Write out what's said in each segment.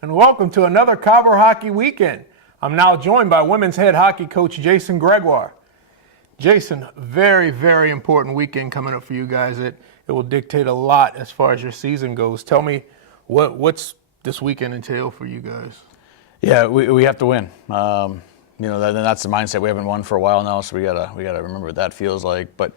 And welcome to another Cobber Hockey Weekend. I'm now joined by women's head hockey coach Jason Gregoire. Jason, very, very important weekend coming up for you guys. It will dictate a lot as far as your season goes. Tell me, what's this weekend entail for you guys? Yeah, we have to win. That's the mindset. We haven't won for a while now, so we gotta remember what that feels like. But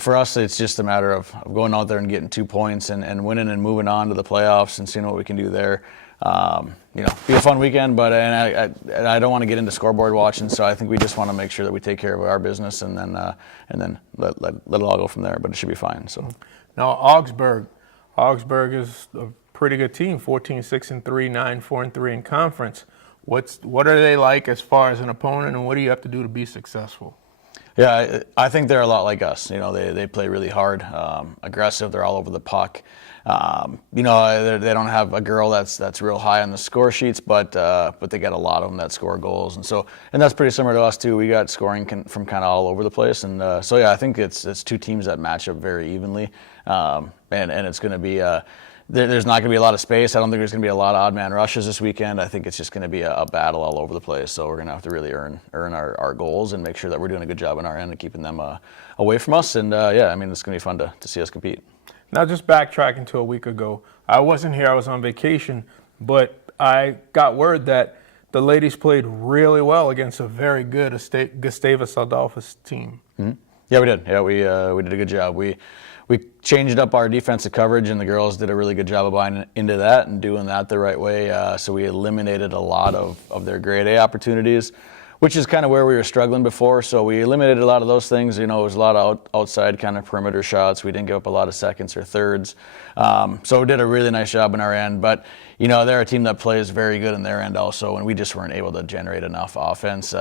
for us, it's just a matter of going out there and getting 2 points and winning and moving on to the playoffs and seeing what we can do there. Be a fun weekend, but I don't want to get into scoreboard watching, so I think we just want to make sure that we take care of our business and then let it all go from there. But it should be fine. So now Augsburg is a pretty good team, 14-6-3, 9-4-3 in conference. What are they like as far as an opponent, and what do you have to do to be successful? Yeah, I think they're a lot like us. They play really hard, aggressive. They're all over the puck. They don't have a girl that's real high on the score sheets, but they got a lot of them that score goals, and that's pretty similar to us too. We got scoring from kind of all over the place, and I think it's two teams that match up very evenly, and it's going to be. There's not going to be a lot of space. I don't think there's going to be a lot of odd man rushes this weekend. I think it's just going to be a battle all over the place. So we're going to have to really earn our goals and make sure that we're doing a good job on our end and keeping them away from us. And it's going to be fun to see us compete. Now, just backtracking to a week ago, I wasn't here. I was on vacation, but I got word that the ladies played really well against a very good Gustavus Adolphus team. Mm-hmm. Yeah, we did. Yeah, we did a good job. We changed up our defensive coverage, and the girls did a really good job of buying into that and doing that the right way. So we eliminated a lot of their grade A opportunities, which is kind of where we were struggling before. So we eliminated a lot of those things. It was a lot of outside kind of perimeter shots. We didn't give up a lot of seconds or thirds. So we did a really nice job on our end. But, they're a team that plays very good on their end also, and we just weren't able to generate enough offense,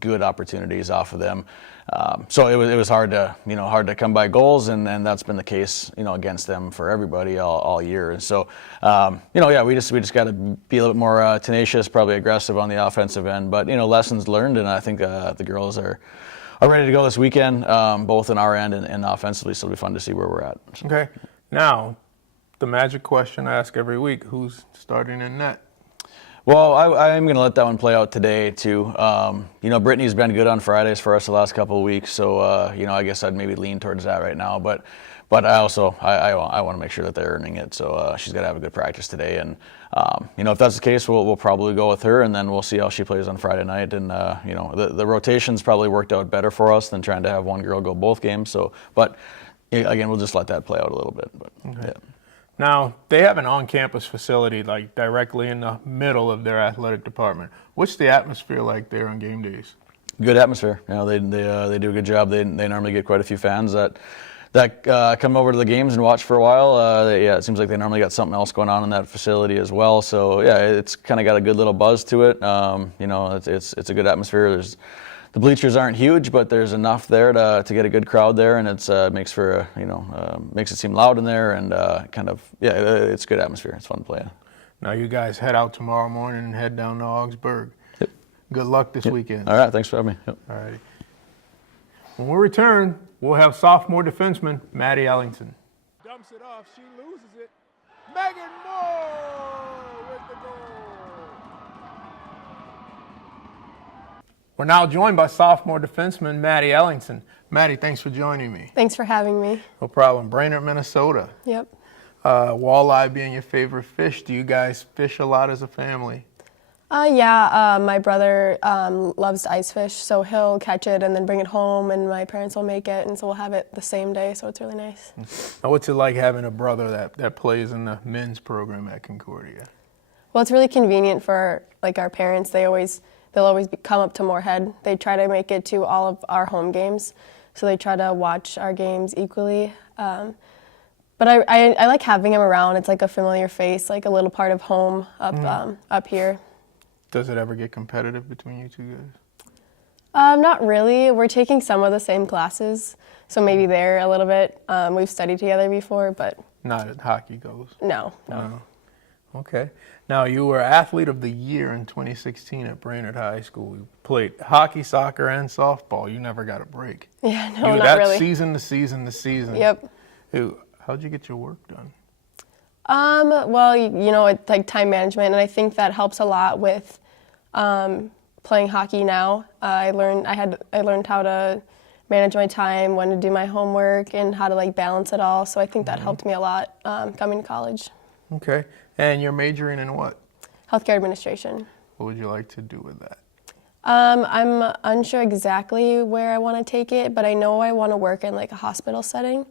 good opportunities off of them. So it was hard to come by goals, and that's been the case, against them for everybody all year. And so, we just got to be a little bit more tenacious, probably aggressive on the offensive end. But lessons learned, and I think the girls are ready to go this weekend, both on our end and offensively. So it'll be fun to see where we're at. So. Okay, now the magic question I ask every week: who's starting in net? Well, I'm going to let that one play out today, too. Brittany's been good on Fridays for us the last couple of weeks, so, I guess I'd maybe lean towards that right now. But I also, I want to make sure that they're earning it, so she's got to have a good practice today. And, if that's the case, we'll probably go with her, and then we'll see how she plays on Friday night. And, the rotations probably worked out better for us than trying to have one girl go both games. So, but, again, we'll just let that play out a little bit. But, okay. Yeah. Now, they have an on-campus facility, like directly in the middle of their athletic department. What's the atmosphere like there on game days? Good atmosphere. They do a good job. They normally get quite a few fans that come over to the games and watch for a while. It seems like they normally got something else going on in that facility as well. So it's kind of got a good little buzz to it. It's a good atmosphere. The bleachers aren't huge, but there's enough there to get a good crowd there, and it's makes it seem loud in there, and it's a good atmosphere. It's fun to play. Now you guys head out tomorrow morning and head down to Augsburg. Yep. Good luck this weekend. All right, thanks for having me. Yep. All righty. When we return, we'll have sophomore defenseman Maddie Ellington. Dumps it off, she loses it. Megan Moore with the goal. We're now joined by sophomore defenseman Maddie Ellington. Maddie, thanks for joining me. Thanks for having me. No problem. Brainerd, Minnesota. Yep. Walleye being your favorite fish. Do you guys fish a lot as a family? My brother loves to ice fish, so he'll catch it and then bring it home, and my parents will make it, and so we'll have it the same day, so it's really nice. Now, what's it like having a brother that plays in the men's program at Concordia? Well, it's really convenient for our parents. They'll always come up to Moorhead. They try to make it to all of our home games, so they try to watch our games equally. But I like having him around. It's like a familiar face, like a little part of home up here. Does it ever get competitive between you two guys? Not really. We're taking some of the same classes, so maybe there a little bit. We've studied together before, but... Not at hockey goes? No. Okay. Now, you were Athlete of the Year in 2016 at Brainerd High School. You played hockey, soccer, and softball. You never got a break. Yeah, no, not really. Season to season to season. Yep. How'd you get your work done? Well, it's like time management, and I think that helps a lot with playing hockey now. I learned how to manage my time, when to do my homework, and how to like balance it all. So I think that helped me a lot coming to college. Okay. And you're majoring in what? Healthcare administration. What would you like to do with that? I'm unsure exactly where I want to take it, but I know I want to work in like a hospital setting.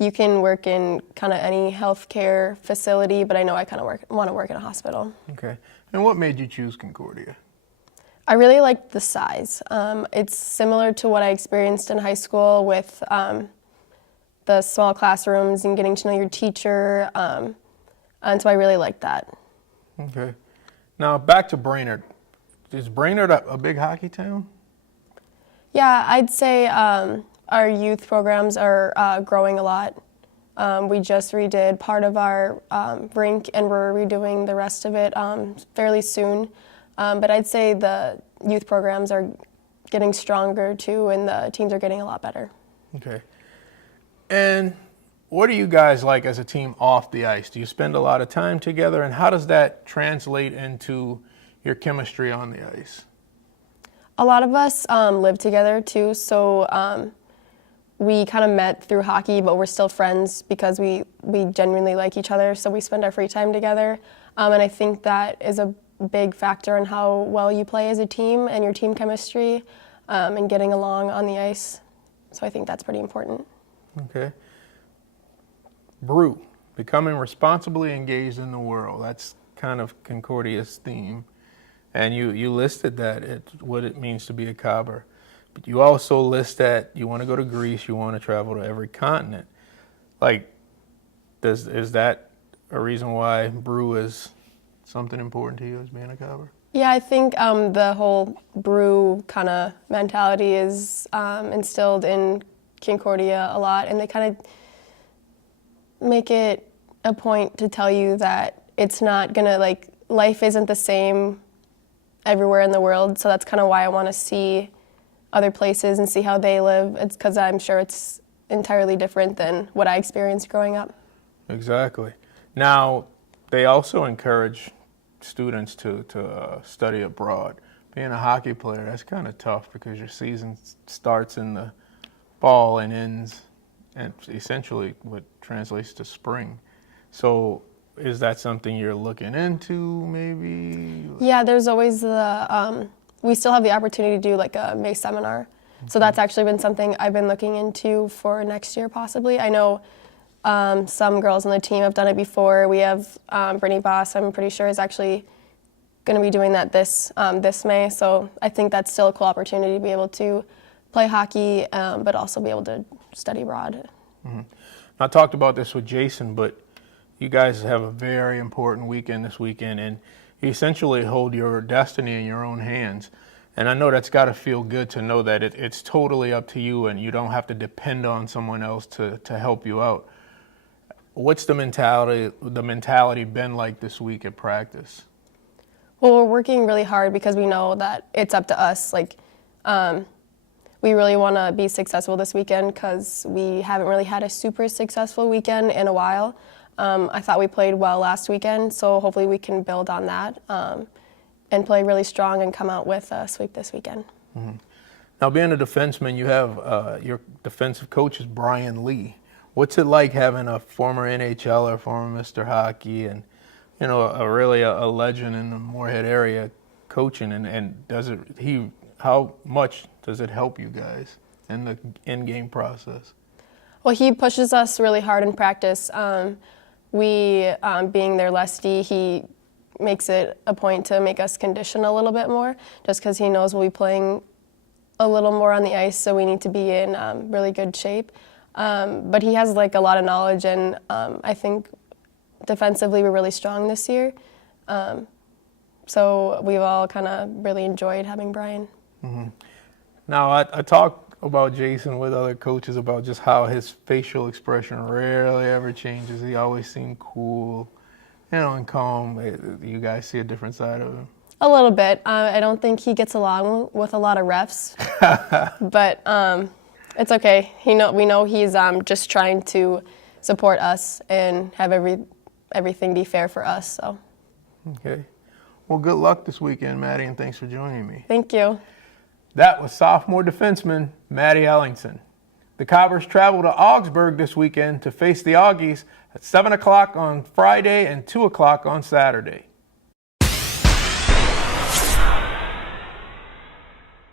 You can work in kind of any healthcare facility, but I know I kind of want to work in a hospital. Okay. And what made you choose Concordia? I really liked the size. It's similar to what I experienced in high school with the small classrooms and getting to know your teacher, and so I really liked that. Okay. Now back to Brainerd. Is Brainerd a big hockey town? Yeah, I'd say our youth programs are growing a lot. We just redid part of our rink, and we're redoing the rest of it fairly soon. But I'd say the youth programs are getting stronger too, and the teams are getting a lot better. Okay. And what do you guys like as a team off the ice? Do you spend a lot of time together, and how does that translate into your chemistry on the ice? A lot of us live together too, so we kind of met through hockey, but we're still friends because we genuinely like each other, so we spend our free time together. And I think that is a big factor in how well you play as a team and your team chemistry and getting along on the ice. So I think that's pretty important. Okay. Brew, becoming responsibly engaged in the world. That's kind of Concordia's theme. And you listed that, what it means to be a Cobber. But you also list that you want to go to Greece, you want to travel to every continent. Like, is that a reason why Brew is something important to you as being a Cobber? Yeah, I think the whole Brew kind of mentality is instilled in Concordia a lot, and they kind of make it a point to tell you that it's not gonna, like, life isn't the same everywhere in the world, so that's kind of why I want to see other places and see how they live. It's because I'm sure it's entirely different than what I experienced growing up. Exactly. Now, they also encourage students to study abroad. Being a hockey player, that's kind of tough because your season starts in the fall and ends, and essentially what translates to spring. So is that something you're looking into, maybe? Yeah, there's always we still have the opportunity to do like a May seminar. So that's actually been something I've been looking into for next year possibly. I know some girls on the team have done it before. We have Brittany Boss, I'm pretty sure, is actually going to be doing that this May. So I think that's still a cool opportunity to be able to play hockey, but also be able to study abroad. Mm-hmm. I talked about this with Jason, but you guys have a very important weekend this weekend, and you essentially hold your destiny in your own hands. And I know that's got to feel good to know that it's totally up to you and you don't have to depend on someone else to help you out. What's the mentality been like this week at practice? Well, we're working really hard because we know that it's up to us. Like, we really want to be successful this weekend because we haven't really had a super successful weekend in a while. I thought we played well last weekend, so hopefully we can build on that and play really strong and come out with a sweep this weekend. Mm-hmm. Now, being a defenseman, you have your defensive coach is Brian Lee. What's it like having a former NHLer, former Mr. Hockey, and really a legend in the Moorhead area coaching? And how much does it help you guys in the in-game process? Well, he pushes us really hard in practice. Being their lefty, he makes it a point to make us condition a little bit more, just because he knows we'll be playing a little more on the ice, so we need to be in really good shape. But he has like a lot of knowledge, and I think defensively we're really strong this year. So we've all kind of really enjoyed having Brian. Mm-hmm. Now, I talked about Jason with other coaches about just how his facial expression rarely ever changes. He always seemed cool, and calm. You guys see a different side of him? A little bit. I don't think he gets along with a lot of refs, but it's okay. We know he's just trying to support us and have everything be fair for us. So, Okay. Well, good luck this weekend, Maddie, and thanks for joining me. thank you. That was sophomore defenseman Maddie Ellingson. The Cobbers travel to Augsburg this weekend to face the Augies at 7 o'clock on Friday and 2 o'clock on Saturday.